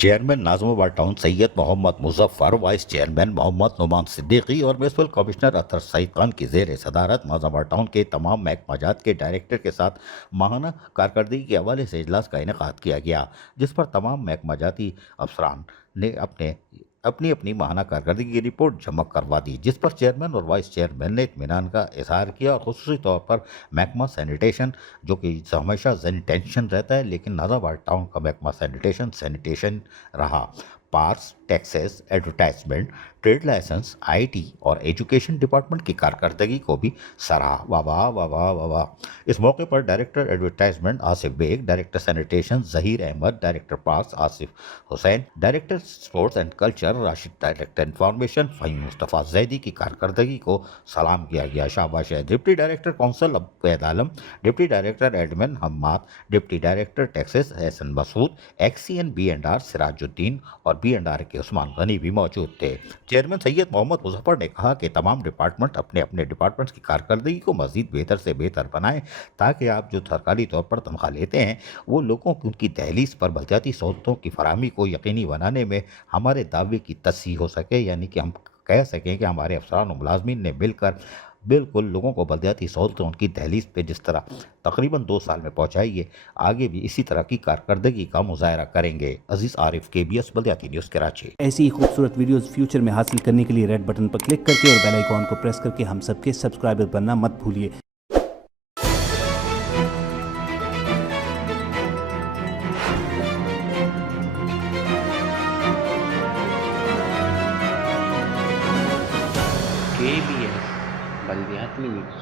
Chairman Nazimabad town Syed Mohammad Muzaffar, vice chairman Mohammad Noman Siddiqui और municipal commissioner Athar Saeed Khan की ज़ेर सदारत नाज़िमाबाद टाउन के तमाम महकमाजात के डायरेक्टर के साथ माहाना कारकर्दगी के हवाले से इजलास का इनेकाद किया गया, जिस पर तमाम महकमाजाती अफसरान ने अपनी अपनी माहाना कारकर्दगी की रिपोर्ट जमा करवा दी, जिस पर चेयरमैन और वाइस चेयरमैन ने इत्मीनान का इजहार किया। और खुसूसी तौर पर महकमा सैनिटेशन, जो कि हमेशा टेंशन रहता है, लेकिन नाज़िमाबाद टाउन का महकमा सैनिटेशन रहा। Parks, taxes, advertisement, trade licence, IT और एजुकेशन डिपार्टमेंट की कारकर्दगी को भी सराहा। वाह वाह वाह वाह वाह वाह। इस मौके पर director advertisement Asif Baig, director sanitation Zaheer Ahmed, director parks Asif Hussain, director sports and culture Rashid, director information Faheem Mustafa Zaidi की कारकर्दगी को सलाम किया गया। शाबाश है। Deputy director council Ubaid Alam, deputy director admin Hammad, deputy director taxes Ahsan Masood, XEN B and R Sirajuddin और बी&आर के उस्मान गनी भी मौजूद थे। चेयरमैन सैयद मोहम्मद मुजफ्फर ने कहा कि तमाम डिपार्टमेंट अपने अपने डिपार्टमेंट्स की कारकर्दगी को मज़ीद बेहतर से बेहतर बनाएं, ताकि आप जो सरकारी तौर पर तनख्वाह लेते हैं वो लोगों की उनकी दहलीज पर बलदियाती सहूलतों की फराहमी को यकीनी बनाने में हमारे दावे की तस्हीह हो सके, यानी कि हम कह सकें कि हमारे अफसरान और मुलाजमीन ने मिलकर बिल्कुल लोगों को बलदियाती सहूलतों उनकी दहलीज पे जिस तरह तकरीबन 2 साल में पहुंचाई है, आगे भी इसी तरह की कारकर्दगी का मुजाहरा करेंगे। अजीज़ आरिफ, KBS बलदियाती न्यूज़ कराची। ऐसी ही खूबसूरत वीडियोस फ्यूचर में हासिल करने के लिए रेड बटन पर क्लिक करके और बेल आइकॉन को प्रेस करके हम सबके सब्सक्राइबर बनना मत भूलिए। KBS बलदियाती न्यूज़।